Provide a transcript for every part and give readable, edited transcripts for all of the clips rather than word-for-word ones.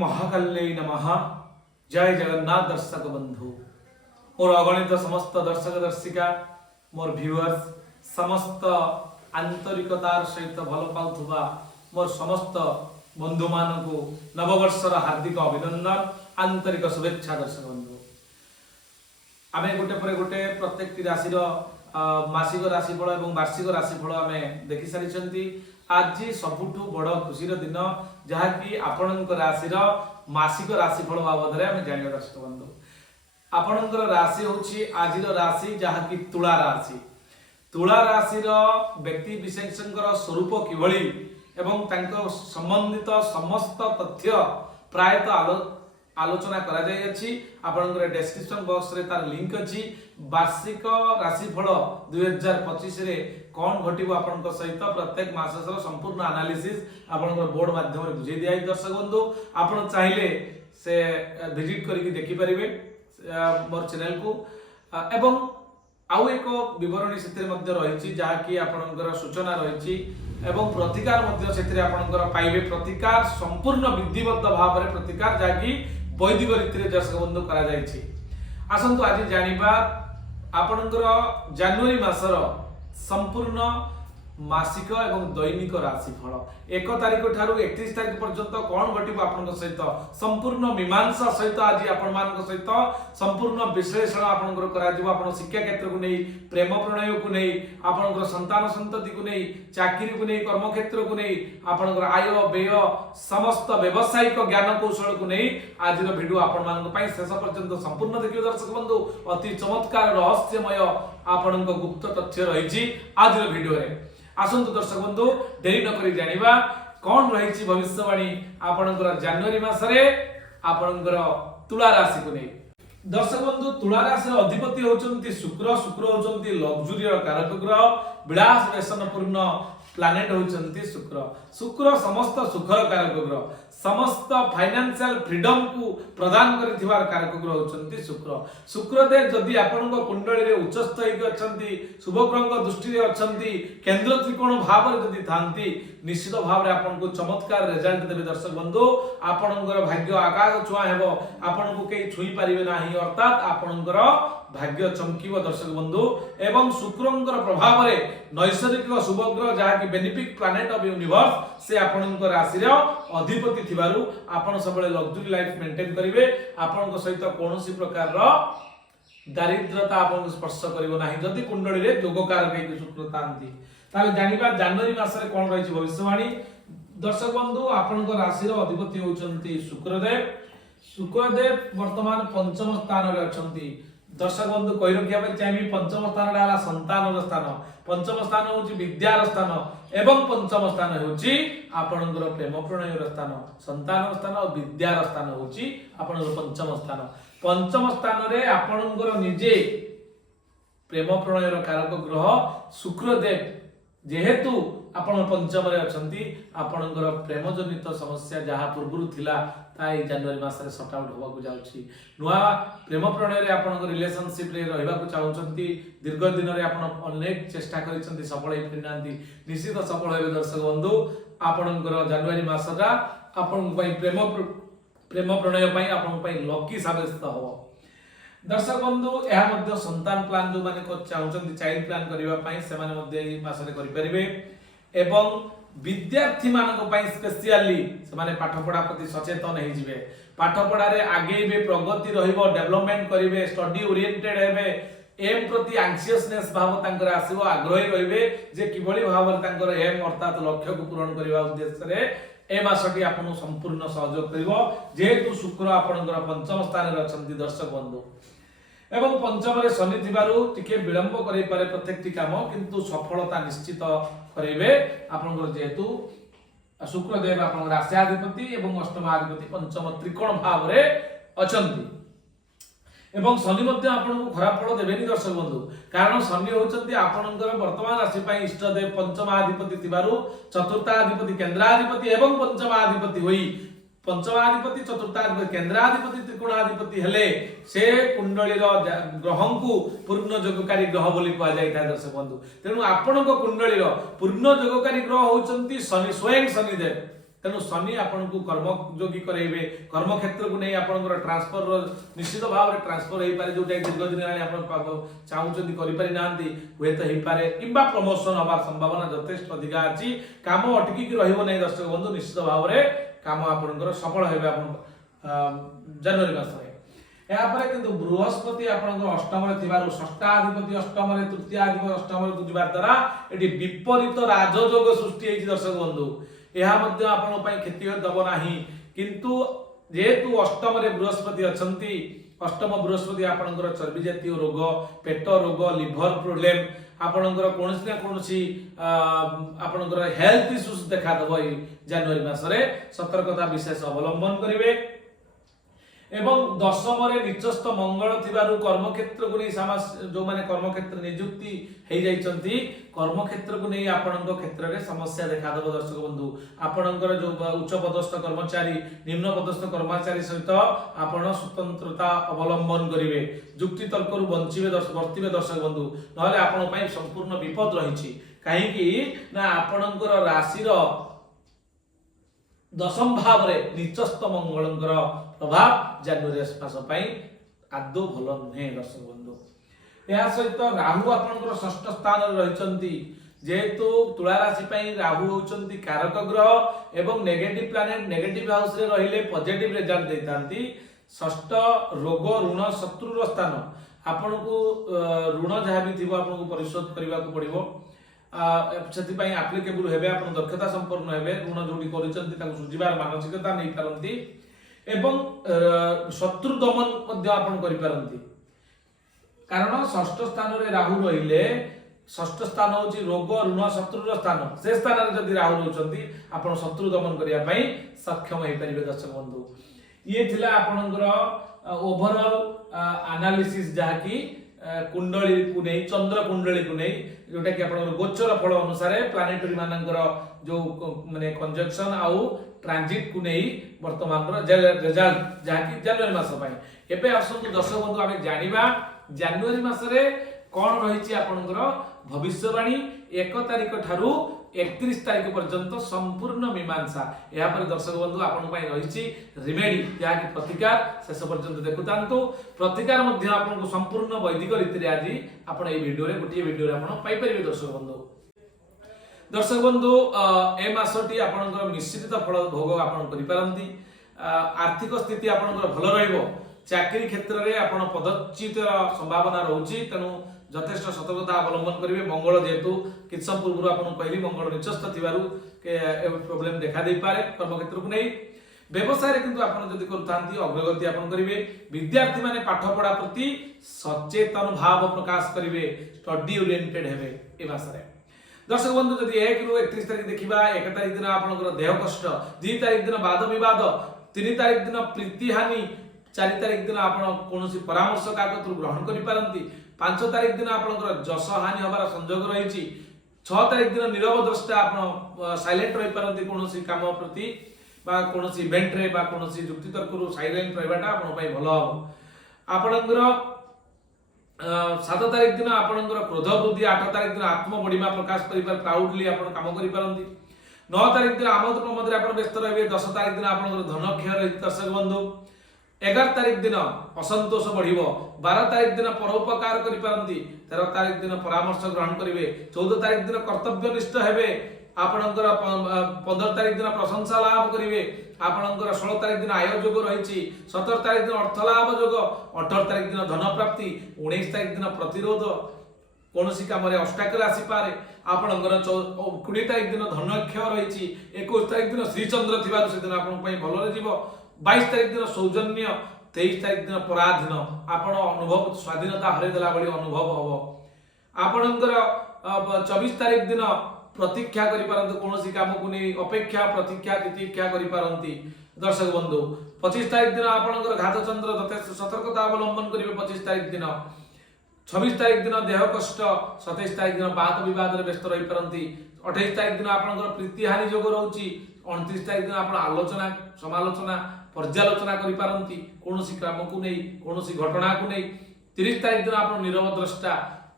महाकाल्यै नमः। जय जगन्नाथ दर्शक बंधु मोर अगणित समस्त दर्शक दर्शिका मोर व्यूअर्स समस्त आंतरिकतार सहित भल पाउथुबा मोर समस्त बंधु मानकु नववर्षर हार्दिक अभिनंदन आंतरिक शुभेच्छा। दर्शक बंधु आमे गोटे पर गोटे प्रत्येक राशि मासिक राशिफल और वार्षिक राशिफल आम देखि सारी। आज सबुठु बड़ खुशीर दिन जहाँकि आपणकर राशि मासिक राशिफल बाबद आम जान। दर्शक बंधु आपणकर राशि होछि आज राशि जहाँकि तुला राशि। तुला राशि व्यक्ति विशेषकर स्वरूप किभली एवं तांको संबंधित समस्त तथ्य प्रायतः आलोचना करा जाय अछि। आपनकर डिस्क्रिप्शन बॉक्स रे तार लिंक अछि। वार्षिक राशिफल 2025 रे कोन घटिबो आपनक सहित प्रत्येक मासर संपूर्ण एनालिसिस आपनकर बोर्ड माध्यम रे बुझे दिया। दर्शक बंधु आपण चाहिले से विजिट करिक देखि परिबे मोर चैनल को एवं आउ एक विवरणी सेतिर मध्ये रहिछि जहाँकि आपनकर सूचना रहिछि एवं प्रतिकार मध्ये सेतिर आपनकर पाइबे। प्रतिकार संपूर्ण विधिबद्ध भाव रे प्रतिकार जाकि वैदिक रीति दर्शक बंधु करा जायछि। आसंतु आज जानिबा आपनकर जनवरी मासर संपूर्ण मासिक एवं दैनिक राशिफल 1 तारिख ठारू 31 तारिख पर्यंत कौन घटिबो आपनक सहित संपूर्ण मीमांसा सहित आज आपण मानक सहित संपूर्ण विश्लेषण आपनकर करा जिवो। आपण शिक्षा क्षेत्र को नै प्रेम प्रणय को नै आपनकर संतान संतति को नै चाकरी को नै कर्म क्षेत्र को नै आपनकर आय व्यय समस्त व्यवसायिक ज्ञान कौशल को नै आज रो वीडियो आपण मानक पई शेष पर्यंत संपूर्ण देखियो। दर्शक बंधु अति चमत्कार रहस्यमय आपनक गुप्त तथ्य रहिछि आज रो वीडियो रे। आसंतु दर्शक बंधु देरी न करी जानिबा कौन रही भविष्यवाणी आपनकर जनवरी मासरे आपनकर तुला राशि को नै। दर्शक बंधु तुला राशि अधिपति होचंती शुक्र। शुक्र होचंती लग्जरी कारक ग्रह विलास व्यसनपूर्ण प्लैनेट होचंती शुक्र। शुक्र समस्त सुखर कारक ग्रह समस्त फाइनेंशियल फ्रीडम को प्रदान करिथिवार कारक ग्रह होचंती शुक्र। शुक्र दे जदि आपनक कुंडली रे उच्चस्थ होई अछंती शुभ ग्रह दृष्टि रे अछंती केंद्र त्रिकोण भाव रे जदि थांती निश्चित भाव रे आपनको चमत्कार रिजल्ट देबे। दर्शक बंधु आपनकर भाग्य आकाश छुआ हेबो आपनको केई छुई परिबे नाही अर्थात आपनकर भाग्य चमकीबो। दर्शक बंधु एवं शुक्रंकर प्रभाव रे नैसर्गिक शुभ ग्रह जहा कि बेनिफिक प्लैनेट ऑफ यूनिवर्स से आपनकर राशि रे अधिपति थिबारु आपण सबले लग्जरी लाइफ मेंटेन करिवे। आपनक सहित कोनोसी प्रकार रो दारिद्रता आपन स्पर्श करिवो नाही जदि कुंडली रे योगकार के शुक्र तांती। ताले जानिबा जनवरी मासरे कोन रहिछि भविष्यवाणी। दर्शक बंधु आपनक राशि रो अधिपति होचंती शुक्रदेव। शुक्रदेव वर्तमान पंचम स्थान रे अछंती। दर्शक बंधु कहि रखिया पे चाहिए पंचम स्थान डाला संतान रो स्थान। पंचम स्थान होची विद्यार स्थान एवं पंचम स्थान होची आपनकर प्रेम प्रणय रो स्थान। संतान स्थान और विद्यार स्थान होची आपनकर पंचम स्थान। पंचम स्थान रे आपनकर निजे प्रेम प्रणय रो कारक ग्रह शुक्रदेव जेहेतु आपण पंचम रे अछंती आपनकर प्रेम जनित समस्या जहा पूर्वरु थिला ताई जनवरी मासरे सॉर्ट आउट होबा को जाउछि। नुवा प्रेम प्रणय रे आपनकर रिलेशनशिप रे रहबा को चाहउछंती दीर्घ दिन रे आपण अनेक चेष्टा करिसंती सफल हे पिनांती निश्चित सफल हेबे। दर्शक बंधु आपनकर जनवरी मासटा आपण पई प्रेम प्रणय पई आपण पई लकी साबित हो। दर्शक बंधु यह मध्य संतान प्लान जो माने को चाहउछंती चाइल्ड प्लान करिवा पई से माने मध्य ए मासरे करि परिबे एवं विद्यार्थी मानक पई स्पेशली से माने पाठ पढ़ा प्रति सचेतन हे जिवे। पाठ पढ़ा रे आगे बे प्रगति रहिबो डेवलपमेंट करिवे स्टडी ओरिएंटेड हेबे एम प्रति एंग्जियसनेस भाव तांकर आसीबो आग्रही रहिबे जे किबळी भाव रे तांकर एम अर्थात लक्ष्य को पूर्ण करिवा उद्देश्य रे ए मासटी आपन संपूर्ण सहयोग करिवो जेहेतु शुक्र आपनकर पंचम स्थान रे अछंती। दर्शक बंधु एवं पंचम रे शनि थिबारु टिके विलंब करै पारे प्रत्येकटी काम किंतु सफलता निश्चित करेबे। आपनकर जेहेतु शुक्रदेव आपनकर राष्ट्राधिपति एवं अष्टमाधिपति पंचम त्रिकोण भाव रे अछंती एवं शनि मध्ये आपनको खराब फल देबेनी। दर्शक बंधु कारण शनि होचंती आपनकर वर्तमान राशि पई इष्टदेव पंचमाधिपति थिबारु चतुर्थाधिपति केंद्राधिपति एवं पंचमाधिपति होई पंचमाधिपति चतुर्थाधिपति केंद्राधिपति त्रिकोणाधिपति हेले से कुंडली ग्रह को पूर्ण जोगकारी ग्रह बोली कह जाय था। दर्शक बंधु तेणु आपणक कुंडली पूर्ण जोगकारी ग्रह होचंती शनि स्वयं शनिदेव तेणु शनि आपण को कर्मयोगी करेबे कर्म क्षेत्र को नहीं आपनकर ट्रांसफर निश्चित भाव में ट्रांसफर हो पारे जोटा दीर्घ दिन आप चाहूँगी करि नांती हुए तो हो पारे किंबा प्रमोशन हबार संभावना यथेष्ट अधिक अछि काम अटकी रहइबो नै दर्शक बंधु निश्चित भाव में काम आपनकर सफल हेबे आपन जनवरी मास रे यापर किंतु बृहस्पति आपनकर अष्टम रे थिबारु षष्ठाधिपति अष्टम रे तृतीयाधिपति अष्टम रे बुझिबार द्वारा एटी विपरीत राजयोग सृष्टि हेछि दर्शक बंधु यह मध्य आपण पई क्षति दब नाही किंतु जेतु अष्टम रे बृहस्पति अछंती अष्टम बृहस्पति आपनकर चर्बी जातीय रोग पेट रोग लिवर प्रॉब्लम आपनकर कोनसी ना कोनसी आपनकर हेल्थ इश्यूज देखा दब जनवरी मास रे सतर्कता विशेष अवलंबन करिवे एवं दशम रे निचस्थ मंगल थिबारु कर्म क्षेत्र को नहीं जो माने कर्म क्षेत्र नियुक्ति हे जाइचंती कर्म क्षेत्र को नहीं आपनक क्षेत्र रे समस्या देखा दब दर्शक बंधु आपनकर जो उच्च पदस्थ कर्मचारी निम्न पदस्थ कर्मचारी सहित आपण स्वतंत्रता अवलंबन करिवे जुक्ति तर्क रु बंचिवे वर्तिवे दर्शक बंधु नहले आपण पई संपूर्ण विपद रहिछि काहे कि ना आपनकर राशि रो दशम भाव रे निचस्थ मंगलंकर प्रभाव जनवरी मास पई आदौ भल नुहे दर्शक बंधु या सहित राहु आपनकर षष्ठ स्थान रे रहिचंती जेहेतु तुला राशि पई राहु होचंती कारक ग्रह एवं नेगेटिव प्लैनेट नेगेटिव हाउस रे रहिले पॉजिटिव रिजल्ट देतांती षष्ठ रोग ऋण शत्रु रो स्थान आपन को ऋण जहा भी थिबो आपन को परिशोध करबा को पड़िबो सेति पई एप्लीकेबल हेबे आपन दक्षता संपन्न हेबे ऋण जोडी करिसंती ताको सुजिबार मानसिकता नै पारंती एवं शत्रु दमन मध्य आपन करि पारंती कारण षष्ठ स्थान रे राहु रहिले षष्ठ स्थान होची रोग ऋण शत्रु रो स्थान से स्थान रे जदि राहु रहउचंती आपन शत्रु दमन करिया पई सक्षम हे परिबे दर्शक बंधु ये थिला आपनकर ओवरऑल एनालिसिस जहा की कुंडली को नहीं चंद्र कुंडली को नहीं जोटा कि आपन गोचर फल अनुसार प्लानेटरी मानकर जो माने कंजक्शन आउ ट्रांजिट को नहीं वर्तमान रिजल्ट जहा कि जनवरी मास पई एबे आसंतु दर्शक बंधु आमे जानिबा जनवरी मास रे कोन रहिछि आपनकर भविष्यवाणी 1 तारिख ठारू 31 तारिख पर्यंत संपूर्ण मीमांसा या पर दर्शक बंधु आपन पई रहिछि रिमेडी या कि प्रतिकार शेष पर्यंत देखुतांतु प्रतिकार मध्ये आपन को संपूर्ण वैदिक रीति रे आज आपन ए वीडियो रे गोटिए वीडियो रे आपन पाई परिबे दर्शक बंधु ए मासटी आपन निश्चित फल भोग आपन करि पारंती आर्थिक स्थिति आपन भल रहइबो चाकरी क्षेत्र रे आपन पदच्युत संभावना रहउची तनु यथेष्ट सतर्कता अवलंबन करेंगे मंगल जेहेतु किछ समय पूर्व आपन कहली मंगल निचस्थ थिबारु के प्रॉब्लम देखा दे पारे कर्म क्षेत्र को नहीं व्यवसाय रे किंतु आपन जदि करथांती अग्रगति आपन करिवे विद्यार्थी माने पाठ पढ़ा प्रति सचेतन भाव प्रकाश करिवे स्टडी ओरिएंटेड हेबे ए मास रे दर्शक बंधु जदि 1 रु 31 तारिख देखिबा 1 तारिख दिन आपनकर देह कष्ट 2 तारिख दिन वाद विवाद 3 तारिख दिन प्रीति हानि 4 तारिख दिन आपन कोनोसी परामर्श कागज ग्रहण करि पारंती 5 तारिख दिन आपनकर जस हानि हबार संजोग रहिछि 6 तारिख दिन नीरव द्रष्टा आपन साइलेंट रहि पारंती कोनोसी काम प्रति बा कोनोसी इवेंट रे बा कोनोसी जुक्ति तर्क रु साइलेंट रहबाटा आपन पई भलो आपनकर 7 तारिख दिन आपनकर क्रोध वृद्धि 8 तारिख दिन आत्म बडिमा प्रकाश करिपार प्राउडली आपन काम करि पारंती 9 तारिख दिन आमोद प्रमोद रे आपन व्यस्त रहबे 10 तारिख दिन आपनकर धन क्षय रहि दर्शक बंधु 11 तारिख दिन असंतोष बढ़िबो 12 तारिख दिन परोपकार करि पारंती 13 तारिख दिन परामर्श ग्रहण करिवे 14 तारिख दिन कर्तव्यनिष्ठ हेबे आपनकर 15 तारिख दिन प्रशंसा लाभ करिवे आपनकर 16 तारिख दिन आय योग रहिछि 17 तारिख दिन अर्थ लाभ योग 18 तारिख दिन धन प्राप्ति 19 तारिख दिन प्रतिरोध कोनोसी काम रे ऑब्स्टैकल आसी पारे आपनकर 20 तारिख दिन धन क्षय रहिछि 21 तारिख दिन श्री चंद्र थिबार से दिन आपन पई भलो रे जीवो 22 तारिख दिन सौजन्य 23 तारिख दिन पराधीन आपण अनुभव स्वाधीनता हरे देला बळी अनुभव हबो आपणकर 24 तारिख दिन प्रतीक्षा करि परंतु कोनोसी काम को नै अपेक्षा प्रतीक्षा तितीक्षा करि परंती दर्शक बंधु 25 तारिख दिन आपणकर घात चंद्र यथेष्ट सतर्कता अवलंबन करिवे 25 तारिख दिन 26 तारिख दिन देह कष्ट 27 तारिख दिन वाद विवाद रे व्यस्त रहि परंती 28 तारिख दिन आपणकर प्रीति हानि योग रहउची 29 तारिख दिन आपण आलोचना समालोचना पर्यालोचना करि पारंती कोनोसी काम को नै कोनोसी घटना को नै 30 तारिख दिन आपण नीरव द्रष्टा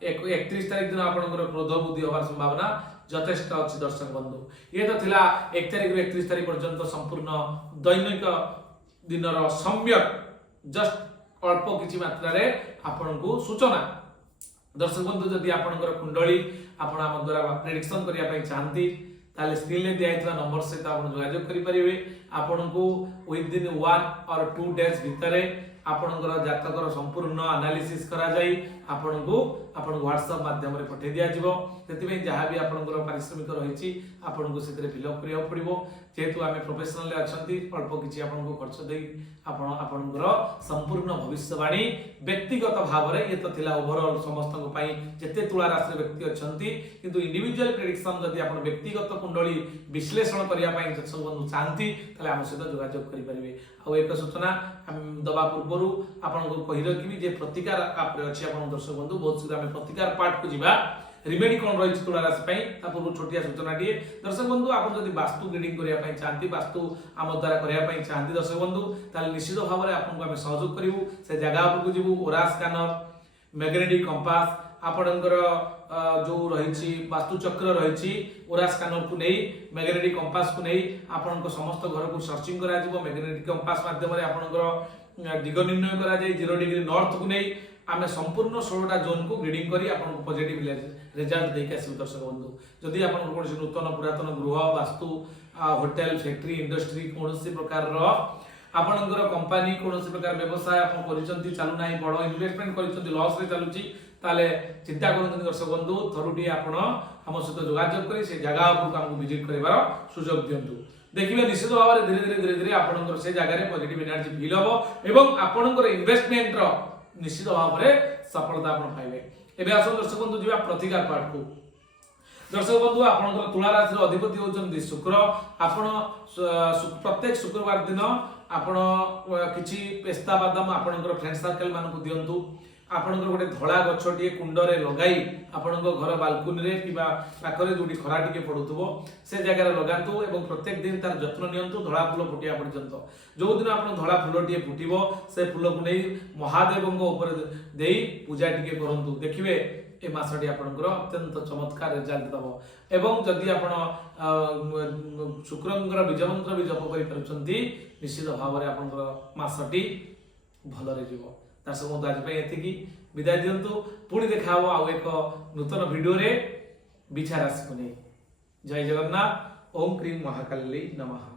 31 तारिख दिन आपनकर क्रोध बुद्धि होबार संभावना ଯଥେଷ୍ଟ ଅଛି ଦର୍ଶକ ବନ୍ଧୁ। ଇଏ ତ ଥିଲା 1 ତାରିଖରୁ 31 ତାରିଖ ପର୍ଯ୍ୟନ୍ତ ସମ୍ପୂର୍ଣ୍ଣ ଦୈନିକ ଦିନର ସମ୍ୟକ ଜଷ୍ଟ ଅଳ୍ପ କିଛି ମାତ୍ରାରେ ଆପଣଙ୍କୁ ସୂଚନା। ଦର୍ଶକ ବନ୍ଧୁ ଯଦି ଆପଣଙ୍କର କୁଣ୍ଡଳୀ ଆପଣ ଆମ ଦ୍ୱାରା ପ୍ରେଡିକ୍ସନ କରିବା ପାଇଁ ଚାହାନ୍ତି ତାହେଲେ ସ୍କ୍ରିନରେ ଦିଆଯାଇଥିବା ନମ୍ବର ସହିତ ଆପଣ ଯୋଗାଯୋଗ କରିପାରିବେ। ଆପଣଙ୍କୁ ୱିଦିନ୍ 1 or 2 days ଭିତରେ ଆପଣଙ୍କର ଜାତକର ସମ୍ପୂର୍ଣ୍ଣ ଆନାଲିସିସ୍ କରାଯାଇ ଆପଣଙ୍କୁ WhatsApp ମାଧ୍ୟମରେ ପଠାଇ ଦିଆଯିବ। ସେଥିପାଇଁ ଯାହା ବି ଆପଣଙ୍କର ପାରିଶ୍ରମିକ ରହିଛି ଆପଣଙ୍କୁ ସେଥିରେ ଫିଲ୍ଅପ୍ କରିବାକୁ ପଡ଼ିବ। ଯେହେତୁ ଆମେ ପ୍ରୋଫେସନାଲରେ ଅଛନ୍ତି ଅଳ୍ପ କିଛି ଆପଣଙ୍କୁ ଖର୍ଚ୍ଚ ଦେଇ ଆପଣଙ୍କର ସମ୍ପୂର୍ଣ୍ଣ ଭବିଷ୍ୟବାଣୀ ବ୍ୟକ୍ତିଗତ ଭାବରେ ଇଏ ତ ଥିଲା ଓଭରଅଲ୍ ସମସ୍ତଙ୍କ ପାଇଁ ଯେତେ ତୁଳା ରାଶିର ବ୍ୟକ୍ତି ଅଛନ୍ତି, କିନ୍ତୁ ଇଣ୍ଡିଭିଜୁଆଲ ପ୍ରେଡିକ୍ସନ ଯଦି ଆପଣ ବ୍ୟକ୍ତିଗତ କୁଣ୍ଡଳୀ ବିଶ୍ଳେଷଣ କରିବା ପାଇଁ ଦର୍ଶକ ବନ୍ଧୁ ଚାହାନ୍ତି ତାହେଲେ ଆମ ସହିତ ଯୋଗାଯୋଗ କରିପାରିବେ। ଆଉ ଏକ ସୂଚନା ଦବା ପୂର୍ବରୁ ଆପଣଙ୍କୁ କହି ରଖିବି ଯେ ପ୍ରତିକାର ଆପ୍ରେ ଅଛି ଆପଣ ଦର୍ଶକ ବନ୍ଧୁ ବହୁତ ଶୀଘ୍ର ଆମେ ପ୍ରତିକାର ପାର୍ଟକୁ ଯିବା। ରିମେଡି କଣ ରହିଛି ତୁଳା ରାଶି ପାଇଁ ତା ପୂର୍ବରୁ ଛୋଟିଆ ସୂଚନାଟିଏ। ଦର୍ଶକ ବନ୍ଧୁ ଆପଣ ଯଦି ବାସ୍ତୁ ରିଡିଂ କରିବା ପାଇଁ ଚାହାନ୍ତି, ବାସ୍ତୁ ଆମ ଦ୍ୱାରା କରିବା ପାଇଁ ଚାହାନ୍ତି ଦର୍ଶକ ବନ୍ଧୁ, ତାହେଲେ ନିଶ୍ଚିତ ଭାବରେ ଆପଣଙ୍କୁ ଆମେ ସହଯୋଗ କରିବୁ। ସେ ଜାଗା ଉପରକୁ ଯିବୁ। ଓରା ସ୍କାନର, ମ୍ୟାଗ୍ନେଟିକ୍ କମ୍ପାସ, ଆପଣଙ୍କର ଯୋଉ ରହିଛି ବାସ୍ତୁ ଚକ୍ର ରହିଛି, ଓରା ସ୍କାନରକୁ ନେଇ ମ୍ୟାଗ୍ନେଟିକ୍ କମ୍ପାସକୁ ନେଇ ଆପଣଙ୍କ ସମସ୍ତ ଘରକୁ ସର୍ଚିଂ କରାଯିବ। ମ୍ୟାଗ୍ନେଟିକ୍ କମ୍ପାସ ମାଧ୍ୟମରେ ଆପଣଙ୍କର ଦିଗ ନିର୍ଣ୍ଣୟ କରାଯାଇ 0 ଡିଗ୍ରୀ ନର୍ଥକୁ ନେଇ ଆମେ ସମ୍ପୂର୍ଣ୍ଣ 16ଟା ଜୋନକୁ ଗ୍ରିଡିଂ କରି ଆପଣଙ୍କୁ ପଜିଟିଭ ରେଜଲ୍ଟ ଦେଇକି ଆସିବୁ ଦର୍ଶକ ବନ୍ଧୁ। ଯଦି ଆପଣଙ୍କର କୌଣସି ନୂତନ ପୁରାତନ ଗୃହ, ବାସ୍ତୁ, ହୋଟେଲ, ଫ୍ୟାକ୍ଟ୍ରି, ଇଣ୍ଡଷ୍ଟ୍ରି, କୌଣସି ପ୍ରକାରର ଆପଣଙ୍କର କମ୍ପାନୀ, କୌଣସି ପ୍ରକାର ବ୍ୟବସାୟ ଆପଣ କରିଛନ୍ତି ଚାଲୁନାହିଁ, ବଡ଼ ଇନଭେଷ୍ଟମେଣ୍ଟ କରିଛନ୍ତି ଲସ୍ରେ ଚାଲୁଛି, ତାହେଲେ ଚିନ୍ତା କରନ୍ତୁନି ଦର୍ଶକ ବନ୍ଧୁ, ଥରୁଟିଏ ଆପଣ ଆମ ସହିତ ଯୋଗାଯୋଗ କରି ସେ ଜାଗା ଉପରକୁ ଆମକୁ ଭିଜିଟ୍ କରିବାର ସୁଯୋଗ ଦିଅନ୍ତୁ। ଦେଖିବେ ନିଶ୍ଚିତ ଭାବରେ ଧୀରେ ଧୀରେ ଆପଣଙ୍କର ସେ ଜାଗାରେ ପଜିଟିଭ ଏନର୍ଜି ଫିଲ୍ ହେବ ଏବଂ ଆପଣଙ୍କର ଇନଭେଷ୍ଟମେଣ୍ଟର ନିଶ୍ଚିତ ଭାବରେ ସଫଳତା ଆପଣ ପାଇବେ। ଏବେ ଆସନ୍ତୁ ଦର୍ଶକ ବନ୍ଧୁ ଯିବା ପ୍ରତିକାର ପାର୍ଟକୁ। ଦର୍ଶକ ବନ୍ଧୁ ଆପଣଙ୍କର ତୁଳା ରାଶିର ଅଧିପତି ହେଉଛନ୍ତି ଶୁକ୍ର। ଆପଣ ପ୍ରତ୍ୟେକ ଶୁକ୍ରବାର ଦିନ ଆପଣ କିଛି ପେସ୍ତା ବାଦାମ ଆପଣଙ୍କର ଫ୍ରେଣ୍ଡ ସର୍କଲ ମାନଙ୍କୁ ଦିଅନ୍ତୁ। ଆପଣଙ୍କର ଗୋଟେ ଧଳା ଗଛଟିଏ କୁଣ୍ଡରେ ଲଗାଇ ଆପଣଙ୍କ ଘର ବାଲକୁନିରେ କିମ୍ବା ପାଖରେ ଯୋଉଠି ଖରା ଟିକେ ପଡୁଥିବ ସେ ଜାଗାରେ ଲଗାନ୍ତୁ ଏବଂ ପ୍ରତ୍ୟେକ ଦିନ ତାର ଯତ୍ନ ନିଅନ୍ତୁ ଧଳା ଫୁଲ ଫୁଟିବା ପର୍ଯ୍ୟନ୍ତ। ଯୋଉଦିନ ଆପଣ ଧଳା ଫୁଲଟିଏ ଫୁଟିବ ସେ ଫୁଲକୁ ନେଇ ମହାଦେବଙ୍କ ଉପରେ ଦେଇ ପୂଜା ଟିକେ କରନ୍ତୁ। ଦେଖିବେ ଏ ମାସଟି ଆପଣଙ୍କର ଅତ୍ୟନ୍ତ ଚମତ୍କାର ରେଜଲ୍ଟ ଦେବ। ଏବଂ ଯଦି ଆପଣ ଶୁକ୍ରଙ୍କର ବୀଜମନ୍ତ୍ର ବି ଜପ କରିପାରୁଛନ୍ତି ନିଶ୍ଚିତ ଭାବରେ ଆପଣଙ୍କର ମାସଟି ଭଲରେ ଯିବ। ଦର୍ଶକ ବନ୍ଧୁ ଆଜି ପାଇଁ ଏତିକି, ବିଦାୟ ଦିଅନ୍ତୁ। ପୁଣି ଦେଖା ହବ ଆଉ ଏକ ନୂତନ ଭିଡିଓରେ ବିଛା ରାଶିକୁ ନେଇ। ଜୟ ଜଗନ୍ନାଥ। ଓಂ କ୍ରିଂ ମହାକାଲି ନମଃ।